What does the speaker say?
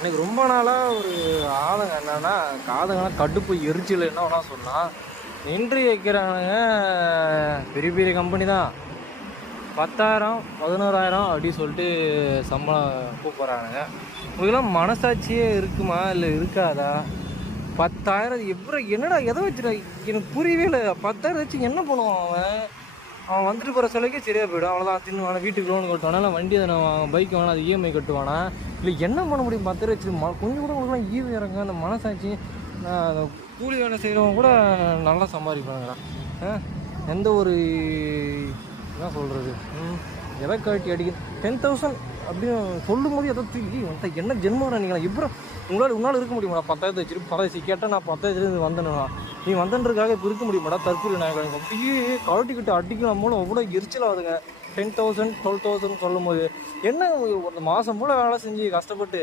எனக்கு ரொம்ப நாளாக ஒரு ஆளுங்க என்னன்னா காதுங்கெல்லாம் கடுப்பு எரிச்சல் என்ன வேணா சொல்லலாம். இன்ட்ரி வைக்கிறானுங்க, பெரிய பெரிய கம்பெனி தான். 10,000 11,000 அப்படி சொல்லிட்டு சம்பளம் கூப்பிட்றானுங்க. உங்களுக்கெல்லாம் மனசாட்சியே இருக்குமா இல்லை இருக்காதா? 10,000 எப்படி என்னடா எதை வச்சுடா? எனக்கு புரியவே இல்லை. 10,000 வச்சு என்ன பண்ணுவான் அவன்? அவன் வந்துட்டு போகிற செலவுக்கே சரியாக போய்டும். அவ்வளோதான், தின்னுவானா, வீட்டுக்கு லோன் கட்டுவானா, இல்லை வண்டி எதனா பைக் வாங்கினா அது இஎம்ஐ கட்டுவானா, இல்லை என்ன பண்ண முடியும்? 10,000 வச்சு கொஞ்சம் கூட உங்களுக்குலாம் ஈவு இறங்க அந்த மனசாட்சி. அந்த கூலி வேலை செய்கிறவங்க கூட நல்லா சம்பாதிப்பாங்கடா. எந்த ஒரு என்ன சொல்கிறது, எதை காட்டி அடிக்க 10,000 அப்படின்னு சொல்லும் போது எதை தூக்கி என்ன ஜென்மம் நீங்கள் எப்படி உன்னால் இருக்க முடியுமாடா? 10,000 வச்சுட்டு பரவாயில்ல கேட்டால் நான் 10,000 வந்தேன்னா நீ வந்தன்றதுக்காக இப்போ இருக்க முடியுமாடா? தற்கொலை நாயகம் அப்படியே கழட்டிக்கிட்டு அடிக்கலாம் போல அவ்வளோ எரிச்சல் ஆகுதுங்க. 10,000 12,000 சொல்லும் போது என்ன ஒரு மாதம் போல் வேலை செஞ்சு கஷ்டப்பட்டு